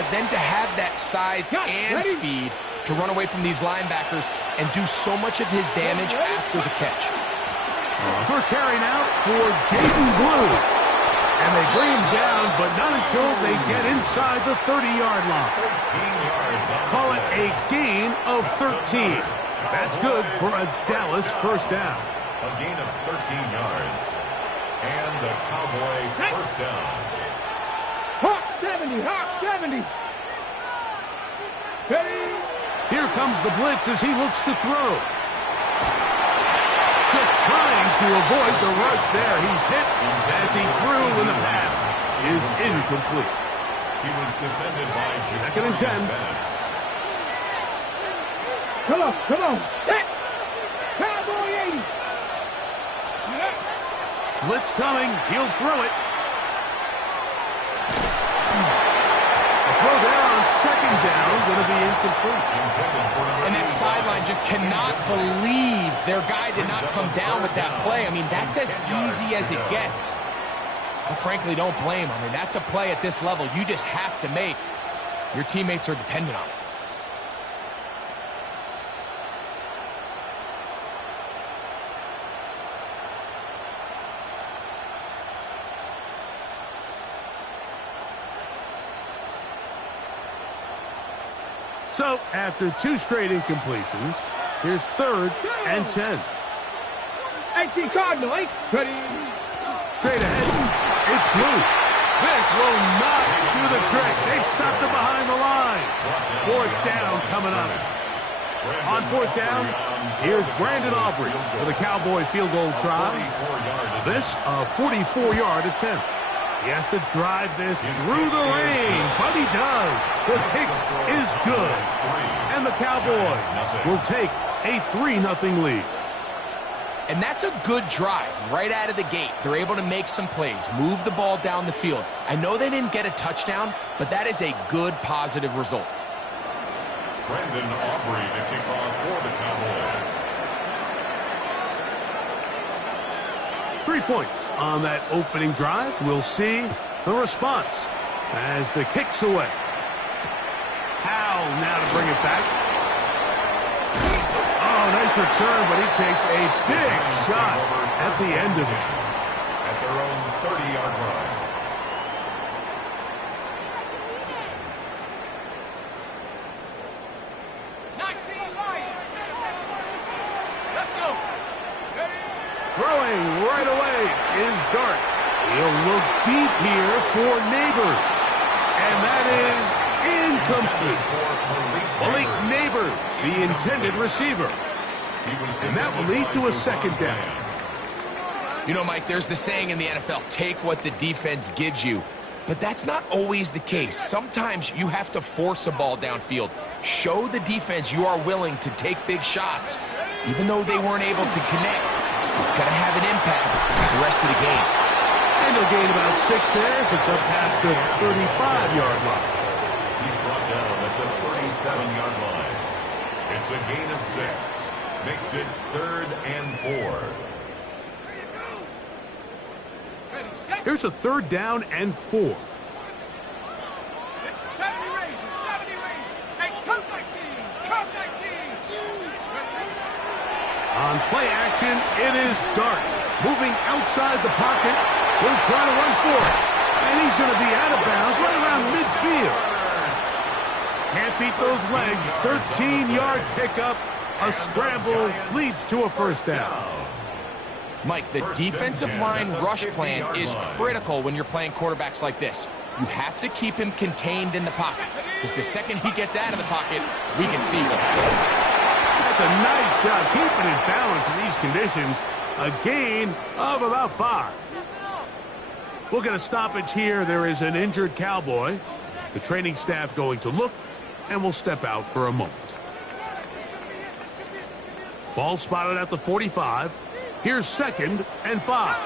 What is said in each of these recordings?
but then to have that size and speed to run away from these linebackers and do so much of his damage after the catch. First carry now for Jaden Blue. And they bring him down, but not until they get inside the 30-yard line. 13 yards. Call it a gain of 13. That's good for a Dallas first down. A gain of 13 yards. And the Cowboy first down. Hawk 70, Hawk 70. Steady. Here comes the blitz as he looks to throw. Just trying to avoid the rush there. He's hit as he threw when the pass is incomplete. He was defended by Second and 10. Come on, come on. Cowboy 80. Blitz coming. He'll throw it. A throw there on second down. Going to be incomplete. And that sideline just cannot believe their guy did not come down with that play. I mean, that's as easy as it gets. I frankly don't blame him. I mean, that's a play at this level you just have to make. Your teammates are dependent on it. So, after two straight incompletions, here's 3rd and 10. 18 Cardinal, ready. Straight ahead, it's Blue. This will not do the trick. They've stopped him behind the line. 4th down coming up. On 4th down, here's Brandon Aubrey for the Cowboy field goal try. This a 44-yard attempt. He has to drive this through the rain, but he does. The kick is good. And the Cowboys will take a 3-0 lead. And that's a good drive right out of the gate. They're able to make some plays, move the ball down the field. I know they didn't get a touchdown, but that is a good, positive result. Brandon Aubrey to kick off for the Cowboys. 3 points on that opening drive. We'll see the response as the kick's away. Howe now to bring it back. Oh, nice return, but he takes a big shot at the end of it. At their own 30-yard line. Throwing right away is Dart. He'll look deep here for Neighbors. And that is incomplete. Malik Neighbors, the intended receiver. And that will lead to a second down. You know, Mike, there's the saying in the NFL, take what the defense gives you. But that's not always the case. Sometimes you have to force a ball downfield. Show the defense you are willing to take big shots, even though they weren't able to connect. It's going to have an impact the rest of the game. And he'll gain about 6 there, so it's up past the 35-yard line. He's brought down at the 37-yard line. It's a gain of 6. Makes it 3rd and 4. Here's a 3rd down and 4. On play action, it is Dart. Moving outside the pocket. He'll try to run for it. And he's going to be out of bounds right around midfield. Can't beat those legs. 13-yard pickup. A scramble leads to a first down. Mike, the defensive line rush plan is critical when you're playing quarterbacks like this. You have to keep him contained in the pocket, because the second he gets out of the pocket, we can see what happens. That's a nice job keeping his balance in these conditions. A gain of about 5. We'll get a stoppage here. There is an injured Cowboy. The training staff going to look, and we'll step out for a moment. Ball spotted at the 45. Here's 2nd and 5.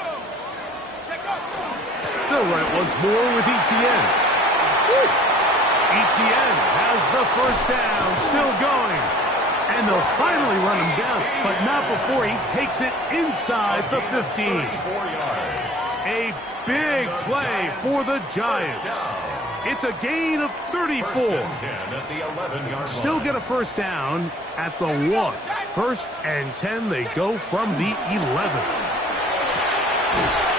They'll run it once more with Etienne. Etienne has the first down, still going. And they'll finally run him down, but not before he takes it inside the 15. A big play for the Giants. It's a gain of 34. First and 10 at the 11-yard Still line. get a first down at the 1. First and 10, they go from the 11.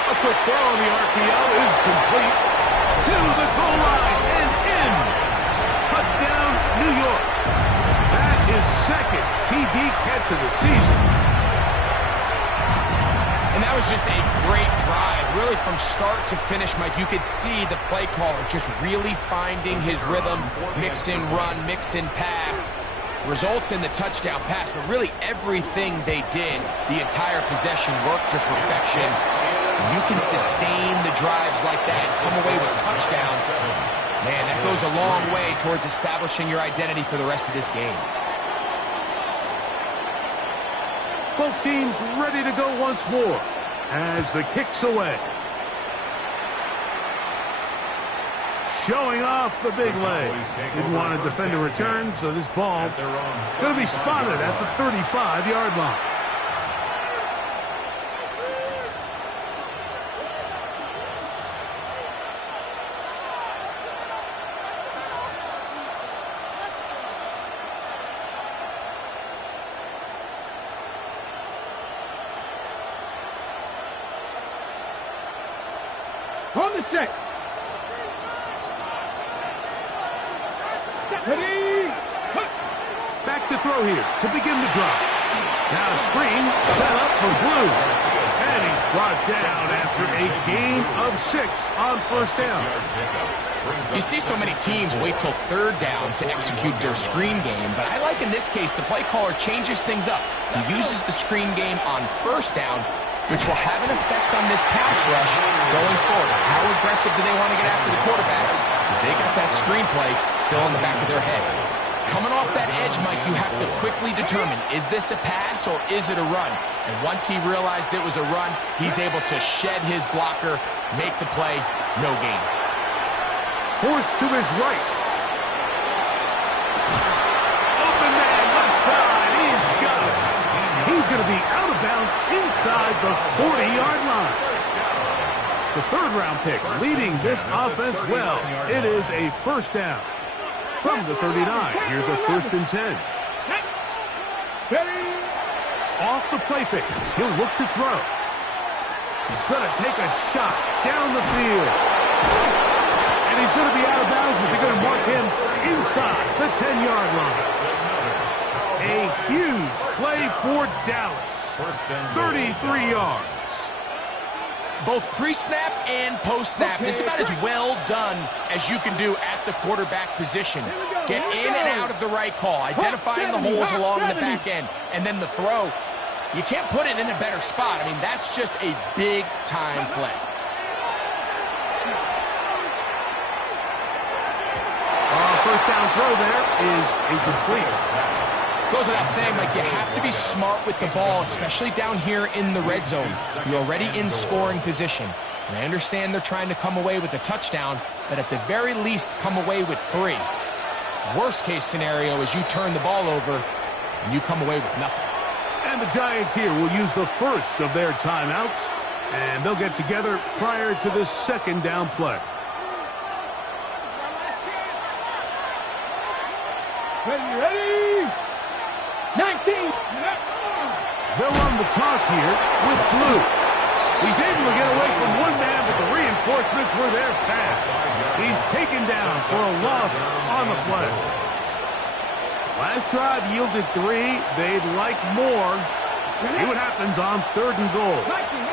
A quick throw on the RPO is complete to the goal line and in. Touchdown, New York. That is second TD catch of the season. And that was just a great drive. Really from start to finish, Mike, you could see the play caller just really finding his rhythm, mix in run, mix in pass. Results in the touchdown pass, but really everything they did, the entire possession worked to perfection. You can sustain the drives like that, come away with touchdowns. Man, that goes a long way towards establishing your identity for the rest of this game. Both teams ready to go once more as the kick's away. Showing off the big leg. Didn't want to defend a return, so this ball going to be spotted at the 35-yard line. On the set. Ready. Back to throw here to begin the drive. Now a screen set up for Blue. And he's brought down after a gain of 6 on first down. You see so many teams wait till third down to execute their screen game, but I like in this case the play caller changes things up. He uses the screen game on first down, which will have an effect on this pass rush going forward. How aggressive do they want to get after the quarterback? Because they got that screenplay still in the back of their head. Coming off that edge, Mike, you have to quickly determine, is this a pass or is it a run? And once he realized it was a run, he's able to shed his blocker, make the play, no gain. Forced to his right. Open man, left side. He's got it. He's going to be out of bounds inside the 40-yard line. The third-round pick leading this offense well. It is a first down. From the 39, here's a first and 10. Off the play fake. He'll look to throw. He's going to take a shot down the field. And he's going to be out of bounds, but they're going to mark him inside the 10-yard line. A huge play for Dallas. 33 yards. Both pre-snap and post-snap, it's about as well done as you can do at the quarterback position. Get in and out of the right call, identifying the holes along the back end, and then the throw. You can't put it in a better spot. I mean, that's just a big-time play. First down throw there is incomplete. Goes without saying, Mike, you have to be smart with the ball, especially down here in the red zone. You're already in scoring position. And I understand they're trying to come away with a touchdown, but at the very least, come away with 3. Worst case scenario is you turn the ball over and you come away with nothing. And the Giants here will use the first of their timeouts, and they'll get together prior to the second down play. Ready. 19. They'll run the toss here with Blue. He's able to get away from one man, but the reinforcements were there fast. He's taken down for a loss on the play. Last drive yielded 3. They'd like more. See what happens on third and goal. 19,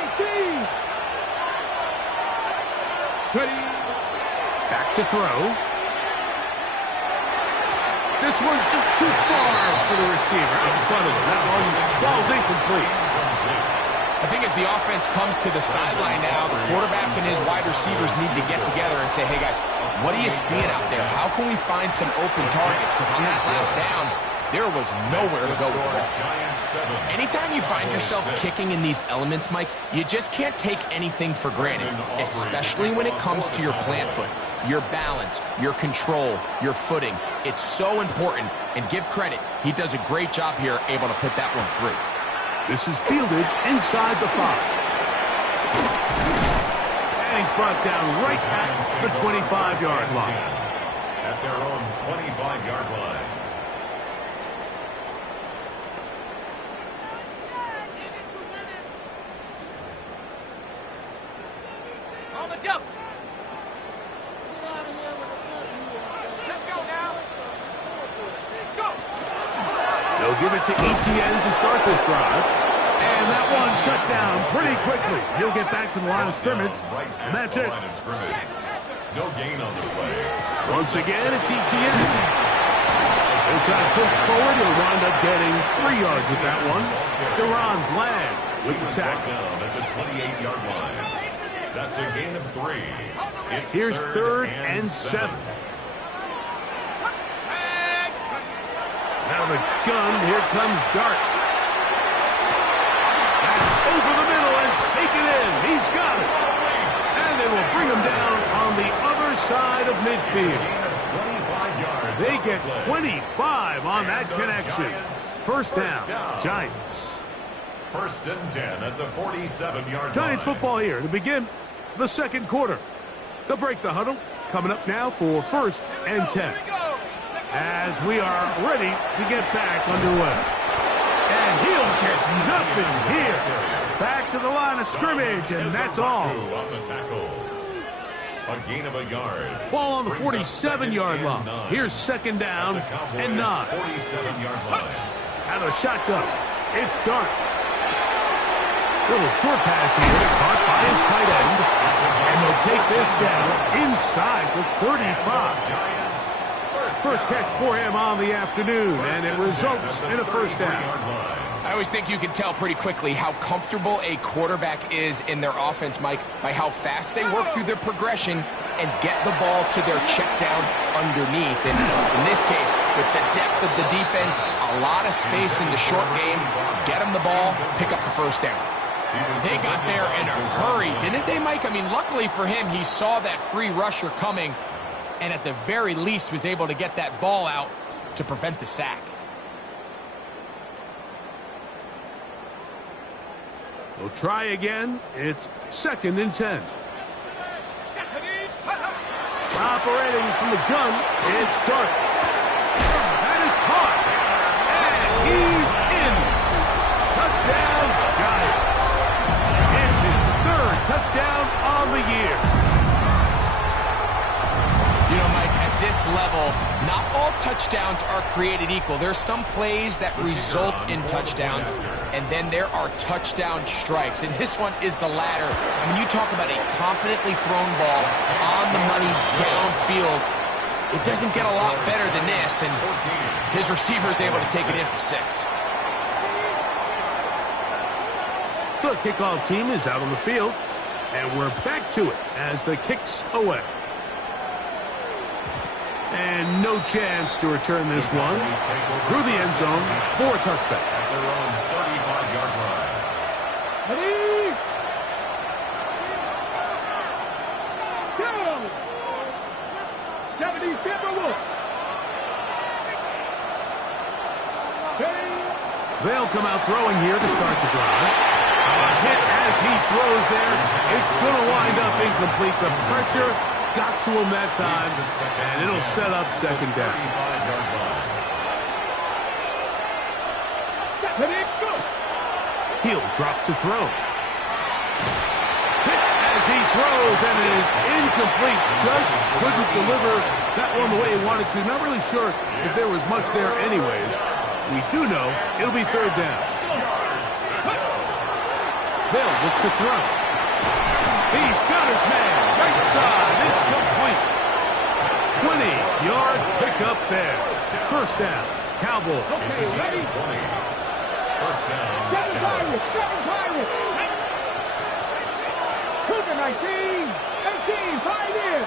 18. Ready. Back to throw. This one just too far for the receiver out in front of him. That one falls incomplete. I think as the offense comes to the sideline now, the quarterback and his wide receivers need to get together and say, hey, guys, what are you seeing out there? How can we find some open targets? Because on that last down, there was nowhere to go with the ball. Anytime you find yourself kicking in these elements, Mike, you just can't take anything for granted, especially when it comes to your plant foot, your balance, your control, your footing. It's so important, and give credit. He does a great job here, able to put that one through. This is fielded inside the 5. And he's brought down right at the 25-yard line. At their own 25-yard line. On the jump. Let's go now. Go. They'll give it to Etienne to start this drive. And that one shut down pretty quickly. He'll get back to the line of scrimmage, and that's it. No gain on the play. Once again, it's Etienne. They'll try to push forward. He'll wind up getting 3 yards with that one. Deron Bland with the tackle. Down at the 28-yard line. That's a gain of 3. Here's third and 7. Now the gun. Here comes Dart. That's over the middle and taken in. He's got it. And they will bring him down on the other side of midfield. They get 25 on that connection. First down, Giants. First and 10 at the 47-yard line. Giants football here to begin the second quarter. They'll break the huddle. Coming up now for first and 10. As we are ready to get back underway. And he'll get nothing here. Back to the line of scrimmage, and that's all. A gain of a yard. Ball on the 47-yard line. Here's second down and 9. 47-yard line. Out of the shotgun. It's Dart. Little short pass here, caught by his tight end. And they'll take this down inside the 35. First catch for him on the afternoon, and it results in a first down. I always think you can tell pretty quickly how comfortable a quarterback is in their offense, Mike, by how fast they work through their progression and get the ball to their check down underneath. And in this case, with the depth of the defense, a lot of space in the short game, get them the ball, pick up the first down. They got there in a hurry, didn't they, Mike? I mean, luckily for him, he saw that free rusher coming and at the very least was able to get that ball out to prevent the sack. We'll try again. It's second and 10. Operating from the gun, it's Dart. That is caught. And he's in. Touchdown, Giants. It's his third touchdown on the year. You know, Mike, at this level, not all touchdowns are created equal. There's some plays that result in touchdowns, and then there are touchdown strikes. And this one is the latter. I mean, you talk about a confidently thrown ball on the money downfield. It doesn't get a lot better than this, and his receiver is able to take it in for 6. The kickoff team is out on the field, and we're back to it as the kick's away. And no chance to return this one through the end zone for a touchback. At their own 35-yard line. Ready? Go! 75 Wolf. They'll come out throwing here to start the drive. A hit as he throws there. It's going to wind up incomplete. The pressure got to him that time, and it'll set up second down. He'll drop to throw. Hit as he throws, and it is incomplete. Just couldn't deliver that one the way he wanted to. Not really sure if there was much there anyways. We do know it'll be third down. They'll look to throw. He's got his man. Right side. It's complete. 20-yard pickup there. First down. Cowboys. Okay, ready? First down. 7 Pirates. 7 Pirates. Cougar 19. 18. 5 in.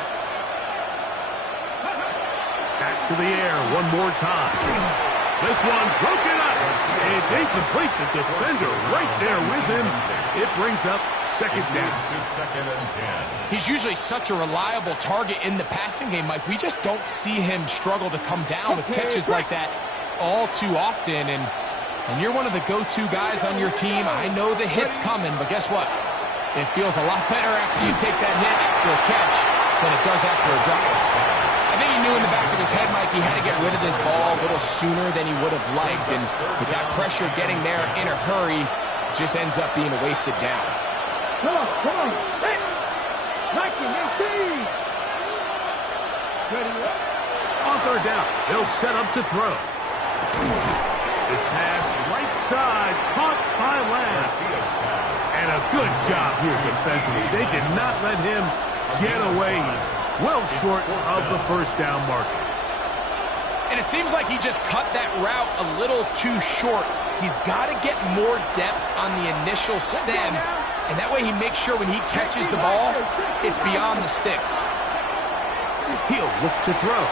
Back to the air one more time. This one broken up. It's incomplete. The defender right there with him. It brings up second down. To second and 10. He's usually such a reliable target in the passing game, Mike. We just don't see him struggle to come down with catches like that all too often. And you're one of the go-to guys on your team. I know the hit's coming, but guess what? It feels a lot better after you take that hit after a catch than it does after a drop. I think he knew in the back of his head, Mike, he had to get rid of this ball a little sooner than he would have liked, and with that pressure getting there in a hurry, just ends up being a wasted down. Come on. Hey! Mikey, ready up. On third down, they'll set up to throw. This pass right side, caught by Lamb. And a good job here defensively. They did not let him get away. He's well short of the first down marker. And it seems like he just cut that route a little too short. He's got to get more depth on the initial stem, and that way he makes sure when he catches the ball, it's beyond the sticks. He'll look to throw.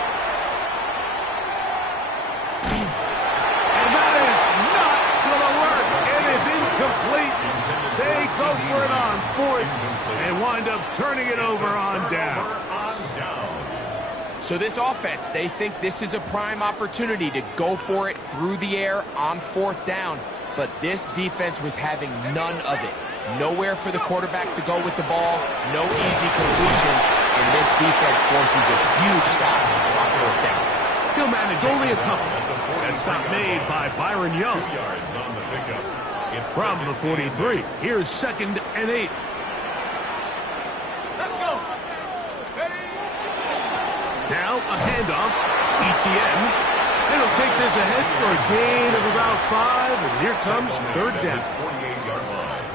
And that is not going to work. It is incomplete. They go for it on fourth and wind up turning it over on down. So this offense, they think this is a prime opportunity to go for it through the air on fourth down. But this defense was having none of it. Nowhere for the quarterback to go with the ball, no easy completions, and this defense forces a huge stop on fourth down. He'll manage only a couple. That stop made by Byron Young. 2 yards on the pickup. From the 43, here's 2nd and 8. Let's go. Steady. Now a handoff, ETN. And he'll take this ahead for a gain of about 5, and here comes third down. 48-yard line.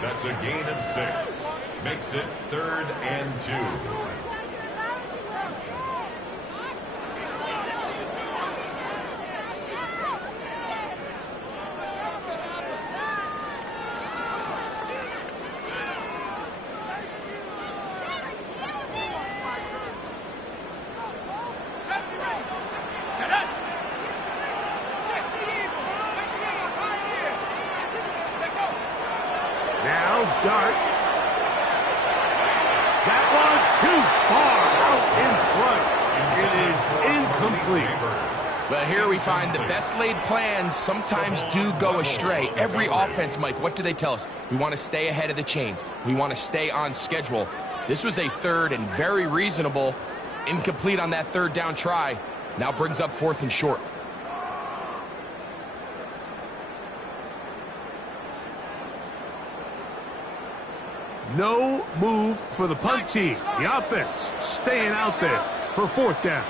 That's a gain of 6. Makes it 3rd and 2. Now Dart. That one too far out in front. It is incomplete. But here we find the best laid plans sometimes do go astray. Every offense, Mike, what do they tell us? We want to stay ahead of the chains. We want to stay on schedule. This was a third and very reasonable. Incomplete on that third down try. Now brings up 4th and short. No move for the punt team. The offense staying out there for 4th down.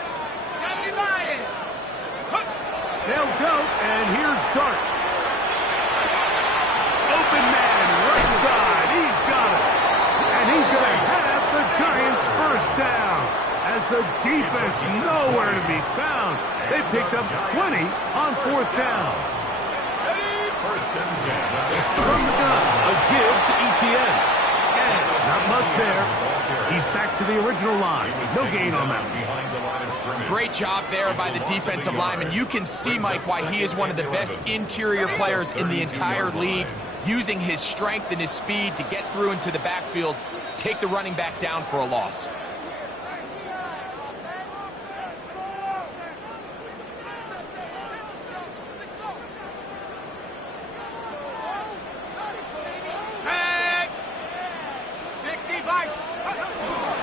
They'll go, and here's Dart. Open man, right side. He's got it. And he's going to have the Giants' first down. As the defense nowhere to be found. They picked up 20 on 4th down. First and 10. From the gun, a give to ETN. And not much there. He's back to the original line. No gain on that one. Great job there by the defensive lineman. You can see, Mike, why he is one of the best interior players in the entire league, using his strength and his speed to get through into the backfield, take the running back down for a loss.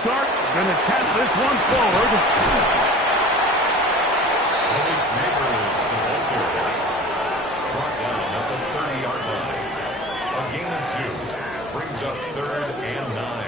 Dart gonna tap this one forward. Brought down at the 30-yard line. A gain of 2 brings up 3rd and 9.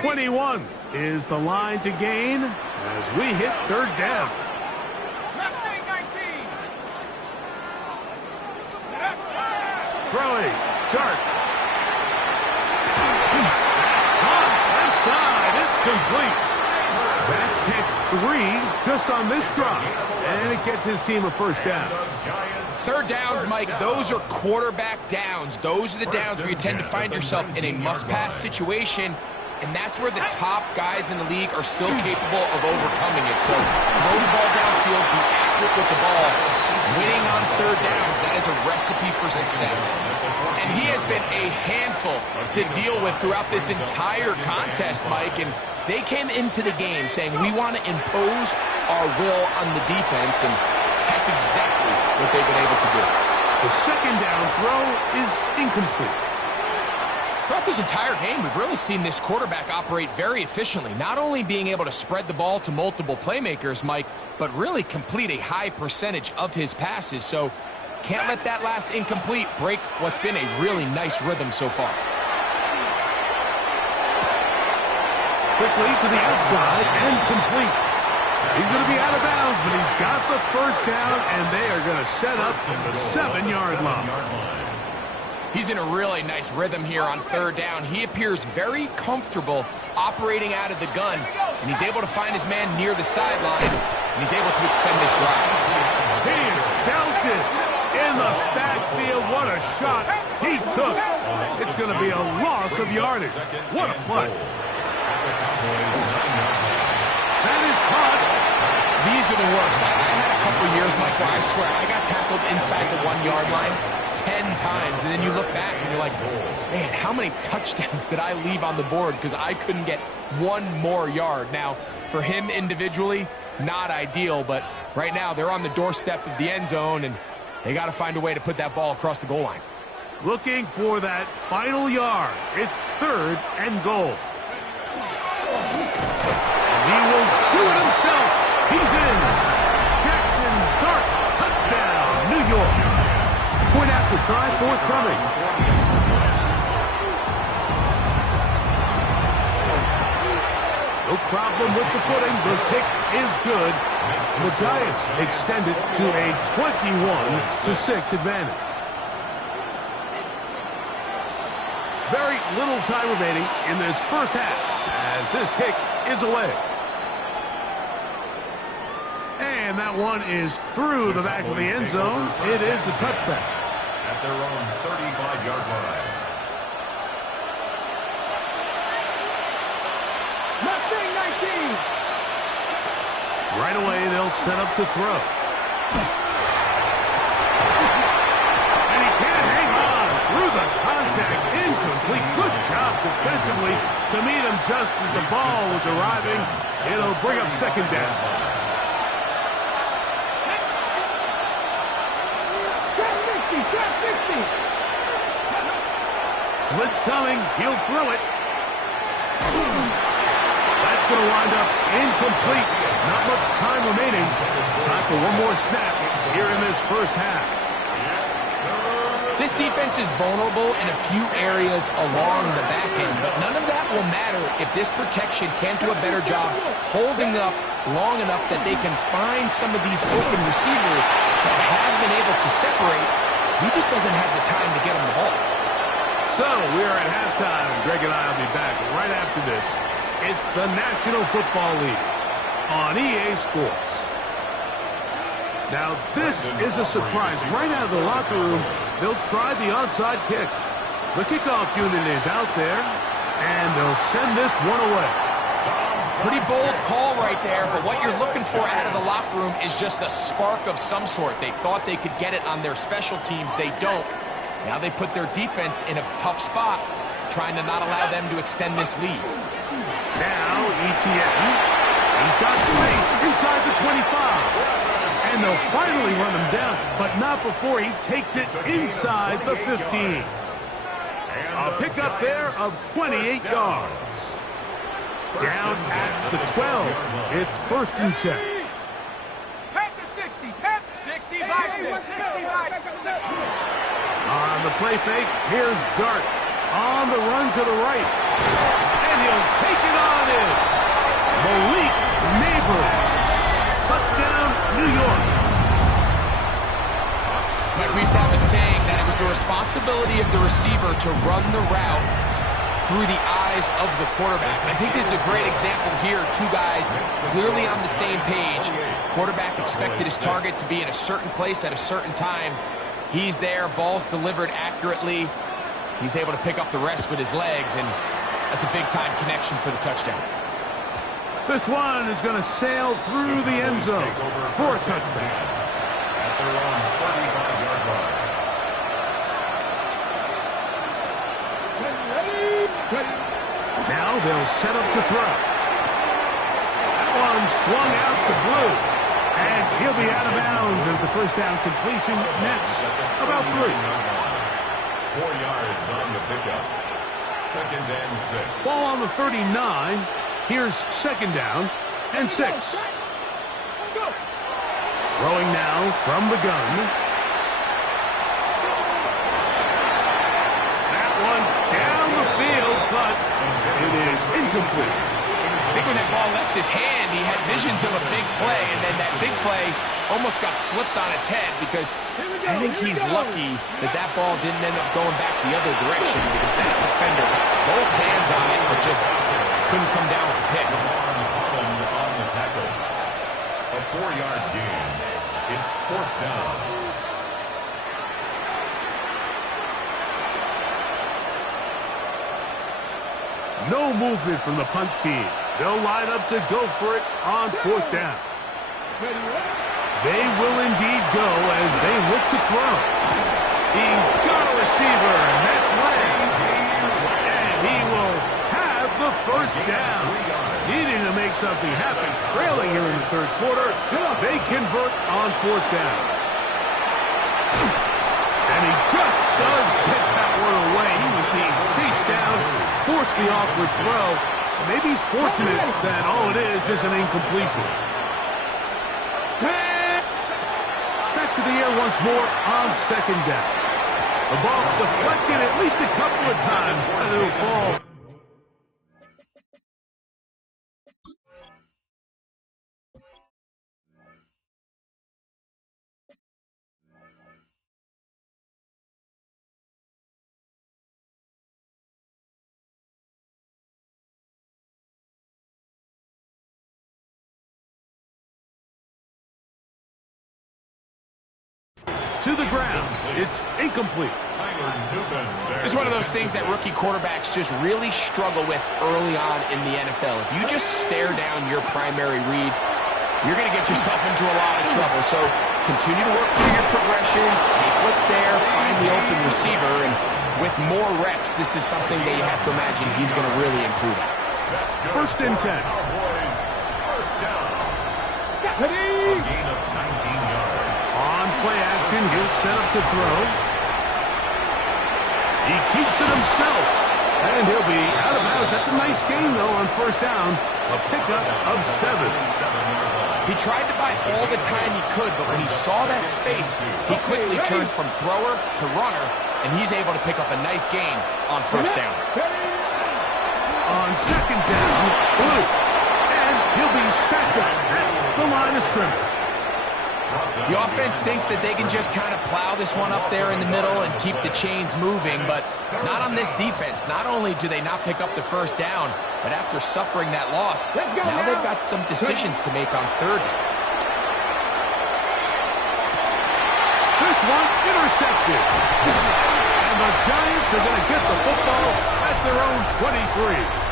21 is the line to gain as we hit 3rd down. Throwing, Dart. On left side, it's complete. That's catch 3 just on this drop, and it gets his team a first down. Third downs, Mike, those are quarterback downs. Those are the downs where you tend to find yourself in a must-pass situation, and that's where the top guys in the league are still capable of overcoming it. So throw the ball downfield, be accurate with the ball, Winning on third downs, that is a recipe for success. And he has been a handful to deal with throughout this entire contest, Mike. And they came into the game saying, we want to impose our will on the defense, and that's exactly what they've been able to do. The second down throw is incomplete. Throughout this entire game, we've really seen this quarterback operate very efficiently, not only being able to spread the ball to multiple playmakers, Mike, but really complete a high percentage of his passes. So can't let that last incomplete break what's been a really nice rhythm so far. Quickly to the outside and complete. He's going to be out of bounds, but he's got the first down, and they are going to set up from the 7-yard line. He's in a really nice rhythm here on third down. He appears very comfortable operating out of the gun, and he's able to find his man near the sideline, and he's able to extend this drive. He is belted in the backfield. What a shot he took. It's going to be a loss of yardage. What a play. That is caught. These are the worst. I had a couple years, Mike, where I swear I got tackled inside the 1-yard line 10 times, and then you look back and you're like, man, how many touchdowns did I leave on the board because I couldn't get one more yard? Now, for him individually, not ideal, but right now they're on the doorstep of the end zone, and they got to find a way to put that ball across the goal line. Looking for that final yard. It's 3rd and goal. He will do it himself. He's in. Jackson Dart, touchdown, New York. Point after try forthcoming. No problem with the footing. The kick is good. The Giants extend it to a 21-6 advantage. Very little time remaining in this first half as this kick is away. And that one is through the back of the end zone. It is a touchback. At their own 35-yard line. Mustang 19. Right away, they'll set up to throw. And he can't hang on through the contact. Incomplete. Good job defensively to meet him just as the ball was arriving. It'll bring up second down. Blitz coming. He'll throw it. That's going to wind up incomplete. Not much time remaining. Time for one more snap here in this first half. This defense is vulnerable in a few areas along the back end, but none of that will matter if this protection can't do a better job holding up long enough that they can find some of these open receivers that have been able to separate. He just doesn't have the time to get him the ball. So we are at halftime, and Greg and I will be back right after this. It's the National Football League on EA Sports. Now this is a surprise. Right out of the locker room, they'll try the onside kick. The kickoff unit is out there, and they'll send this one away. Pretty bold call right there, but what you're looking for out of the locker room is just a spark of some sort. They thought they could get it on their special teams. They don't. Now they put their defense in a tough spot, trying to not allow them to extend this lead. Now ETN, he's got space inside the 25. And they'll finally run him down, but not before he takes it inside the 15. A pickup there of 28 yards. Down at the 12. It's first and 10. Panther 60. Panther 60 by 6. 60 by 6. On the play fake, here's Dart. On the run to the right. And he'll take it on in. Malik Neighbors. Touchdown, New York. Mike, we used to have a saying that it was the responsibility of the receiver to run the route through the eyes of the quarterback. And I think this is a great example here. Two guys clearly on the same page. Quarterback expected his target to be in a certain place at a certain time. He's there, ball's delivered accurately. He's able to pick up the rest with his legs, and that's a big-time connection for the touchdown. This one is going to sail through the end zone for a touchdown. their own 35-yard line. Now they'll set up to throw. That one swung out to Blue. And he'll be out of bounds as the first down completion nets about 3. 4 yards on the pickup. 2nd and 6. Ball on the 39. Here's 2nd down and 6. Throwing now from the gun. That one down the field, but it is incomplete. I think when that ball left his hand, he had visions of a big play, and then that big play almost got flipped on its head because I think he's lucky that that ball didn't end up going back the other direction because that defender got both hands on it but just couldn't come down with the pick. On the tackle. A 4-yard gain. It's 4th down. No movement from the punt team. They'll line up to go for it on 4th down. They will indeed go as they look to throw. He's got a receiver, and that's Lamb. And he will have the first down. Needing to make something happen, trailing here in the 3rd quarter. They convert on 4th down. And he just does get that one away. He was being chased down, forced the awkward throw. Maybe he's fortunate that all it is an incompletion. Back to the air once more on 2nd down. The ball deflected at least a couple of times by the ball. To the ground. It's incomplete. It's one of those things that rookie quarterbacks just really struggle with early on in the NFL. If you just stare down your primary read, you're going to get yourself into a lot of trouble. So continue to work through your progressions, take what's there, find the open receiver, and with more reps, this is something that you have to imagine he's going to really improve at. 1st and 10. Cowboys, 1st down. A gain of 19 yards. On play action, he'll set up to throw. He keeps it himself, and he'll be out of bounds. That's a nice gain, though, on 1st down. A pickup of 7. He tried to buy all the time he could, but when he saw that space, he quickly turned from thrower to runner, and he's able to pick up a nice gain on 1st down. On 2nd down, Blue. And he'll be stacked up at the line of scrimmage. The offense thinks that they can just kind of plow this one up there in the middle and keep the chains moving, but not on this defense. Not only do they not pick up the 1st down, but after suffering that loss, now they've got some decisions to make on 3rd down. This one intercepted. And the Giants are going to get the football at their own 23.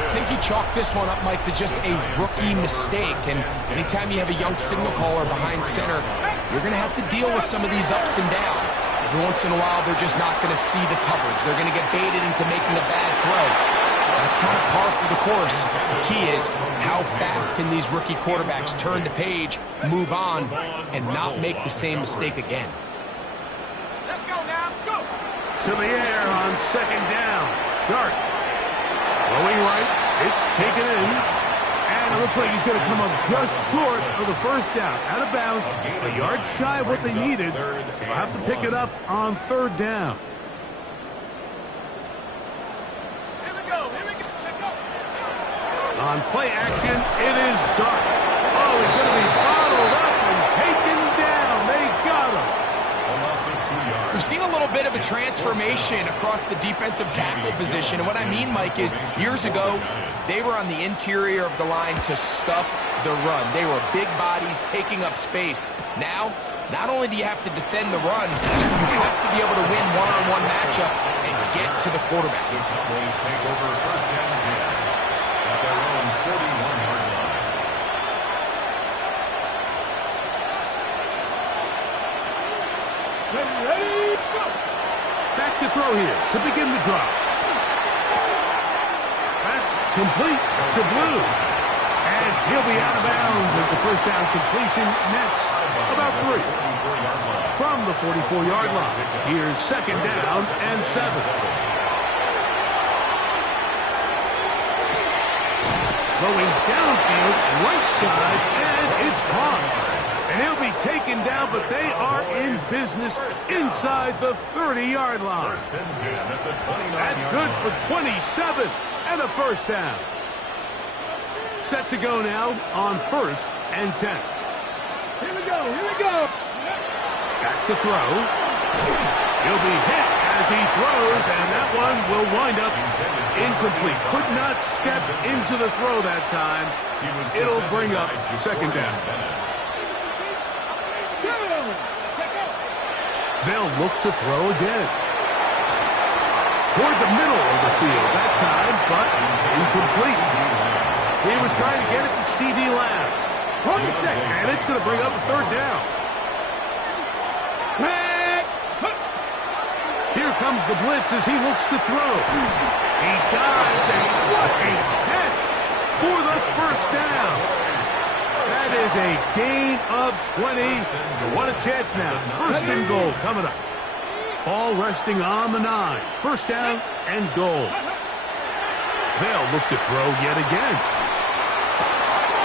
I think he chalked this one up, Mike, to just a rookie mistake. And anytime you have a young signal caller behind center, you're going to have to deal with some of these ups and downs. Every once in a while, they're just not going to see the coverage. They're going to get baited into making a bad throw. That's kind of par for the course. The key is how fast can these rookie quarterbacks turn the page, move on, and not make the same mistake again. Let's go now. Go. To the air on 2nd down. Dart. Throwing right, it's taken in, and it looks like he's going to come up just short of the 1st down. Out of bounds, a yard shy of what they needed. They'll have to pick it up on 3rd down. Here we go. Here we go. Let's go. On play action, it is Dart. Oh, he's going to be bottled up and taken down. They got him. We've seen a little bit of a transformation across the defensive tackle position. And what I mean, Mike, is years ago, they were on the interior of the line to stuff the run. They were big bodies taking up space. Now, not only do you have to defend the run, you have to be able to win one-on-one matchups and get to the quarterback. Cowboys take over 1st down 10 at their own 41-yard line. throw here to begin the drive. That's complete to Blue. And he'll be out of bounds as the first down completion nets about 3. From the 44-yard line, here's second down and 7. Throwing downfield, right side, and it's caught. And he'll be taken down, but they are in business inside the 30-yard line. That's good for 27 and a first down. Set to go now on 1st and 10. Here we go, here we go. Back to throw. He'll be hit as he throws, and that one will wind up incomplete. Could not step into the throw that time. It'll bring up second down. They'll look to throw again. Toward the middle of the field that time, but incomplete. He was trying to get it to C.D. Lamb. And it's going to bring up a third down. Here comes the blitz as he looks to throw. He dives, and what a catch for the first down. That is a gain of 20. What a chance now. First and goal coming up. Ball resting on the 9. First down and goal. They'll look to throw yet again.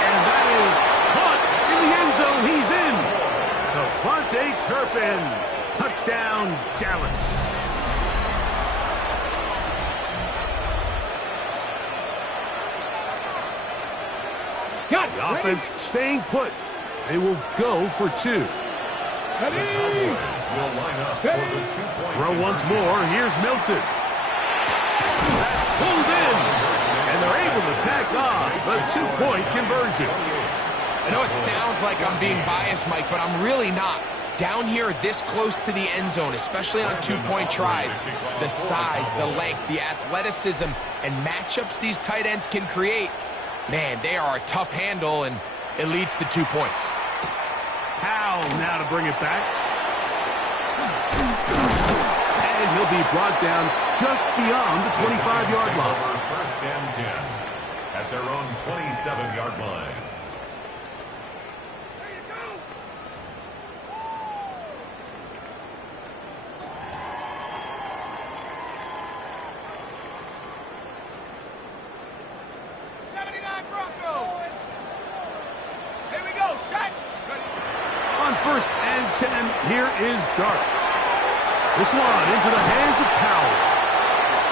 And that is caught in the end zone. He's in. Devontae Turpin. Touchdown, Dallas. The offense staying put. They will go for 2. Throw once more. Here's Milton. That's pulled in. And they're able to tack on the 2-point conversion. I know it sounds like I'm being biased, Mike, but I'm really not. Down here this close to the end zone, especially on 2-point tries, the size, the length, the athleticism, and matchups these tight ends can create, man, they are a tough handle, and it leads to 2 points. Powell now to bring it back. And he'll be brought down just beyond the 25-yard line. First and 10 at their own 27-yard line. First and 10, here is Dart. This one into the hands of Powell.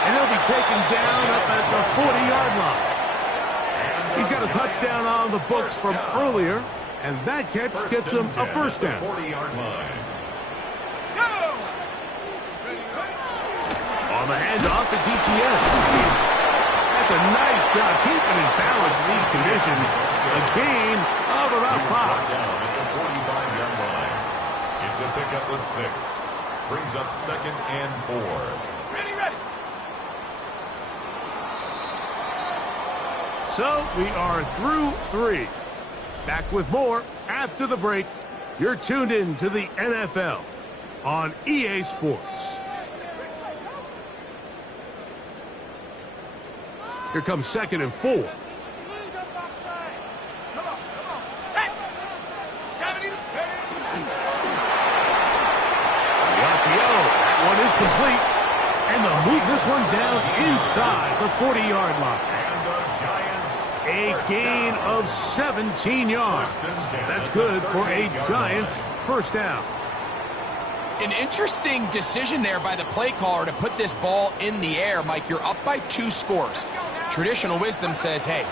And he'll be taken down up at the 40-yard line. He's got a touchdown on the books from earlier, and that catch gets him a first down. 40-yard line. On the handoff, it's ETN. That's a nice job keeping his balance in these conditions. A gain of about 5. It's a pickup of 6. Brings up second and 4. Ready. So we are through 3. Back with more after the break. You're tuned in to the NFL on EA Sports. Here comes second and 4. Is complete, and they'll move this one down inside the 40-yard line. A gain of 17 yards. That's good for a Giants first down. An interesting decision there by the play caller to put this ball in the air. Mike, you're up by 2 scores. Traditional wisdom says, hey,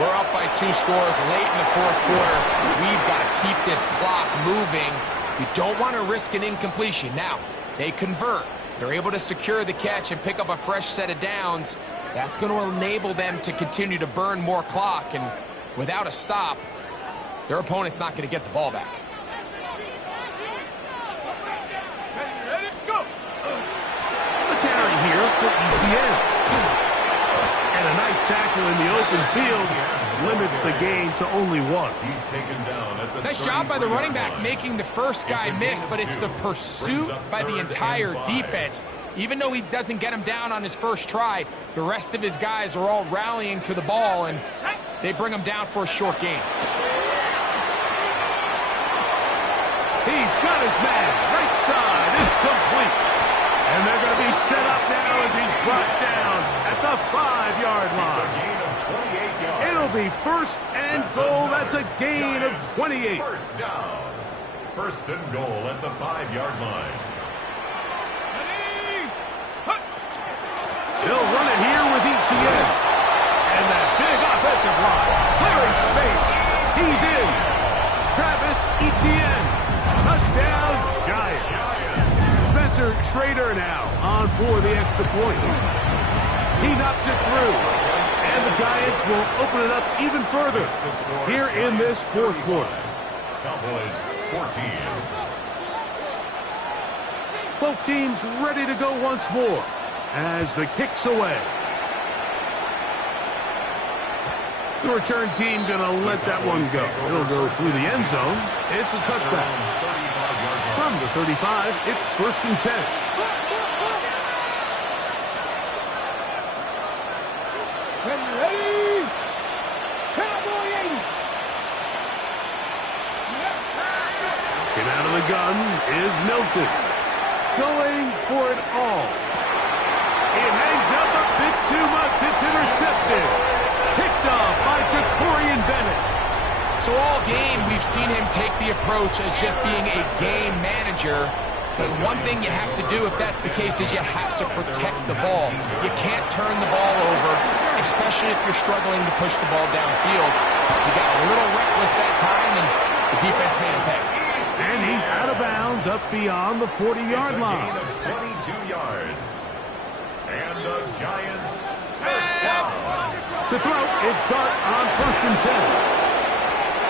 we're up by 2 scores late in the 4th quarter. We've got to keep this clock moving. You don't want to risk an incompletion. Now, they convert. They're able to secure the catch and pick up a fresh set of downs. That's going to enable them to continue to burn more clock. And without a stop, their opponent's not going to get the ball back. The carry here for ETN. And a nice tackle in the open field limits the gain to only 1. He's taken down at the Nice job by the running back making the first guy miss, but it's the pursuit by the entire defense. Even though he doesn't get him down on his first try, the rest of his guys are all rallying to the ball, and they bring him down for a short gain. He's got his man. Right side. It's complete. And they're going to be set up now as he's brought down at the 5-yard line. It's a gain of 28 yards. It'll be first and goal. That's a gain of 28. First down. First and goal at the 5-yard line. They'll run it here with Etienne. And that big offensive line. Clearing space. He's in. Travis Etienne. Touchdown, Giants. Spencer Schrader now on for the extra point. He knocks it through. And the Giants will open it up even further here in this fourth quarter. Cowboys 14. Both teams ready to go once more as the kick's away. The return team going to let that one go. It'll go through the end zone. It's a touchback. From the 35, it's first and 10. Ready? Cowboy 80. Get out of the gun is Milton. Going for it all. It hangs up a bit too much. It's intercepted. Picked off by Jacorian Bennett. So all game, we've seen him take the approach as just being a game manager. But one thing you have to do, if that's the case, is you have to protect the ball. You can't turn the ball over, especially if you're struggling to push the ball downfield. He got a little reckless that time, and the defense made him pay. And he's out of bounds up beyond the 40-yard line. It's a gain of 22 yards. And the Giants first down. To throw, it's Dart on first and 10.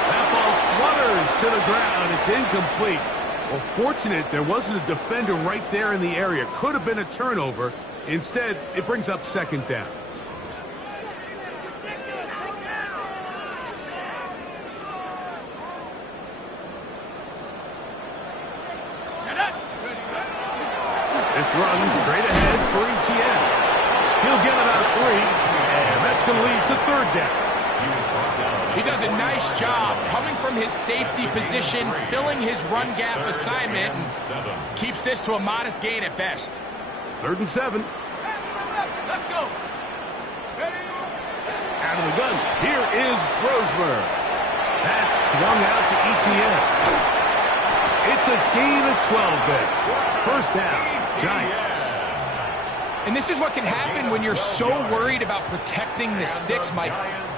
That ball flutters to the ground. It's incomplete. Well, fortunate there wasn't a defender right there in the area. Could have been a turnover. Instead, it brings up second down. This run straight ahead for Etienne. He'll get about 3, and that's going to lead to third down. He does a nice job coming from his safety position, filling his run gap assignment, and keeps this to a modest gain at best. 3rd and 7. Let's go. Out of the gun. Here is Brosmer. That's swung out to Etienne. It's a gain of 12 there. First down, Giants. And this is what can happen when you're so worried about protecting the sticks, Mike.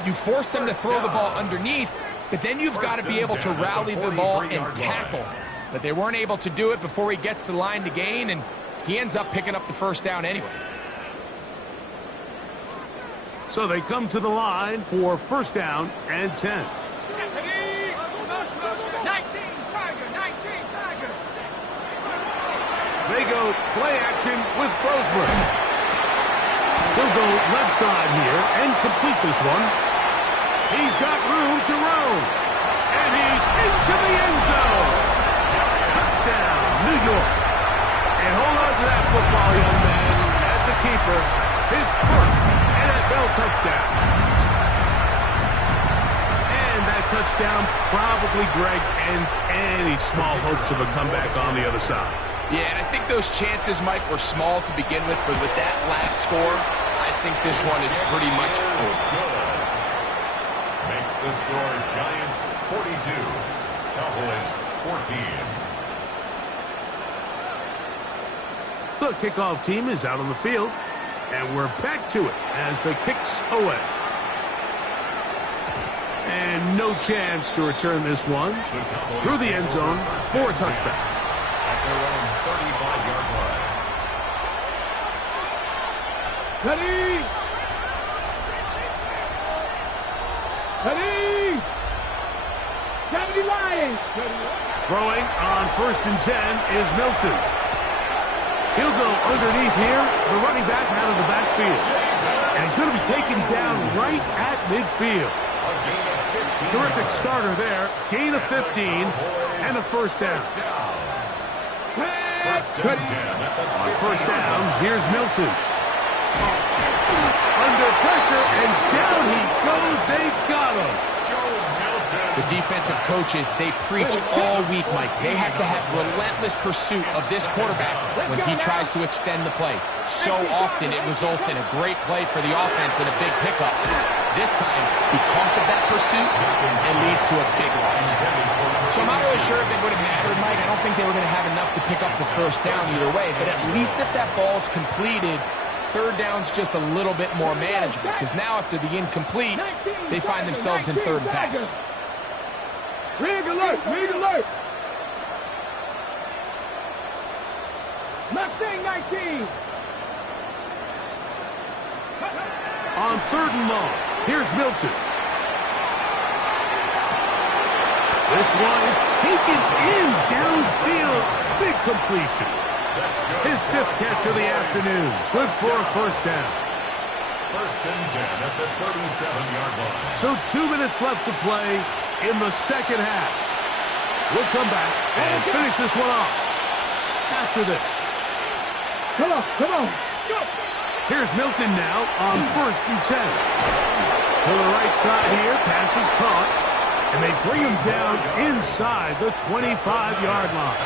You force them to throw the ball underneath, but then you've got to be able to rally the ball and tackle. But they weren't able to do it before he gets the line to gain, and he ends up picking up the first down anyway. So they come to the line for first down and 10. 19, Tiger, 19, Tiger. They go play action with Brosmer. He'll go left side here and complete this one. He's got room to roam. And he's into the end zone. Touchdown, New York. And hold on to that football, young man. That's a keeper. His first NFL touchdown. And that touchdown probably, Greg, ends any small hopes of a comeback on the other side. Yeah, and I think those chances, Mike, were small to begin with, but with that last score, I think this one is pretty much over. Makes the score Giants 42, Cowboys 14. The kickoff team is out on the field, and we're back to it as the kick's away. And no chance to return this one through the end zone for a touchback. At their own 35-yard line. Ready? Ready? 70 Lions. Throwing on first and 10 is Milton. He'll go underneath here. The running back out of the backfield. And he's going to be taken down right at midfield. Terrific starter there. Gain of 15 and a first down. Hey! First and 10 at the On first down, here's Milton. Under pressure, and down he goes. They've got him. The defensive coaches, they preach all week, Mike. They have to have relentless pursuit of this quarterback when he tries to extend the play. So often it results in a great play for the offense and a big pickup. This time, because of that pursuit, it leads to a big loss. So I'm not really sure if it would have mattered, Mike. I don't think they were going to have enough to pick up the first down either way. But at least if that ball's completed, third down's just a little bit more manageable. Because now after the incomplete, they find themselves in third and pass. Rig alert! Rig alert! Mustang 19! On third and long, here's Milton. This one is taken in downfield. Big completion. His fifth catch of the afternoon. Good for a first down. First and 10 at the 37-yard line. So 2 minutes left to play in the second half. We'll come back and finish this one off after this. Come on, come on. Go. Here's Milton now on first and 10. To the right side here, pass is caught, and they bring him down inside the 25-yard line.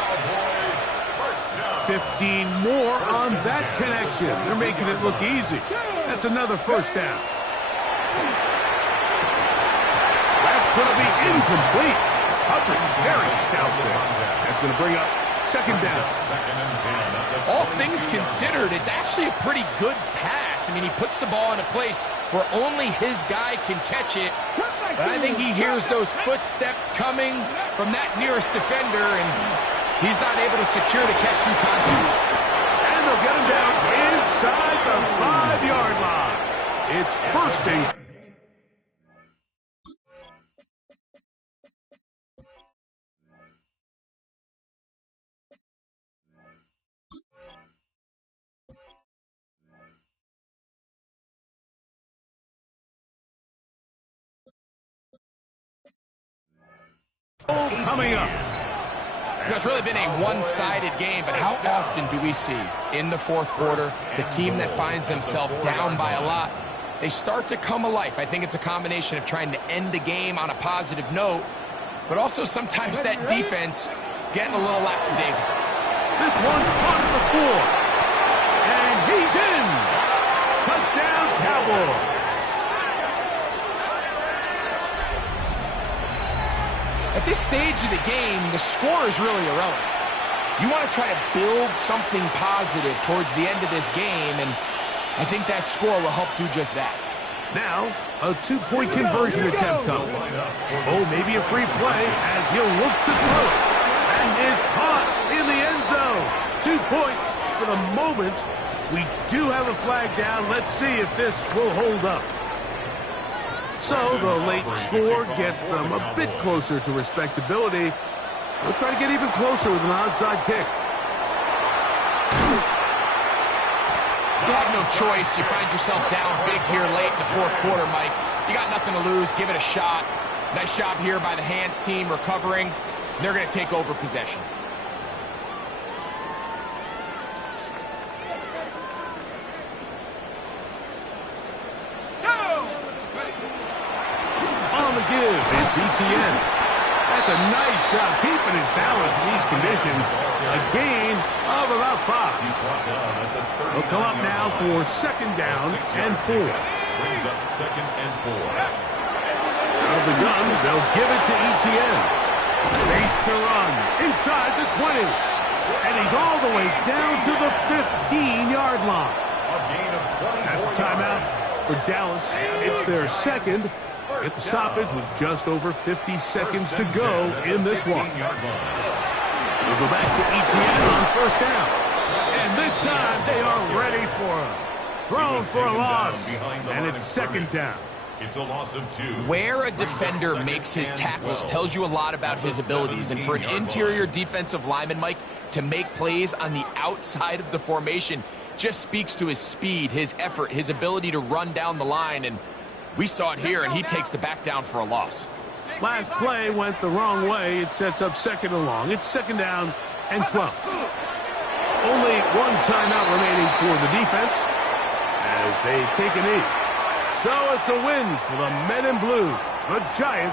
15 more on that connection. They're making it look easy. That's another first down. That's going to be incomplete. Hubbard, very stout there. That's going to bring up second down. All things considered, it's actually a pretty good pass. I mean, he puts the ball in a place where only his guy can catch it. But I think he hears those footsteps coming from that nearest defender, and he's not able to secure the catch through contact. And they'll get him down inside the 5-yard line. It's first and coming up. It's really been a one-sided game, but how often do we see in the fourth quarter the team that finds themselves down by a lot, they start to come alive? I think it's a combination of trying to end the game on a positive note, but also sometimes that defense getting a little lackadaisical. This one's caught at the 4. And he's in. Touchdown, Cowboys. At this stage of the game, the score is really irrelevant. You want to try to build something positive towards the end of this game, and I think that score will help do just that. Now, a 2-point conversion attempt coming. Oh, maybe a free play as he'll look to throw it. And is caught in the end zone. 2 points for the moment. We do have a flag down. Let's see if this will hold up. So the late score gets them a bit closer to respectability. They'll try to get even closer with an onside kick. You have no choice. You find yourself down big here late in the fourth quarter, Mike. You got nothing to lose. Give it a shot. Nice job here by the hands team recovering. They're going to take over possession. It's ETN. That's a nice job keeping his balance in these conditions. A gain of about 5. He'll come up now for second down and 4. Brings up second and 4. Out of the gun, they'll give it to ETN. Face to run inside the 20. And he's all the way down to the 15-yard line. That's a timeout for Dallas. It's their second. Get the stoppage with just over 50 seconds to go in this one. We'll go back to ETN on first down. And this time they are ready for him. Thrown for a loss. And it's second down. It's a loss of 2. Where a defender makes his tackles tells you a lot about his abilities. And for an interior defensive lineman, Mike, to make plays on the outside of the formation just speaks to his speed, his effort, his ability to run down the line. And we saw it here, and he takes the back down for a loss. Last play went the wrong way. It sets up second and long. It's second down and 12. Only one timeout remaining for the defense as they take a knee. So it's a win for the men in blue. The Giants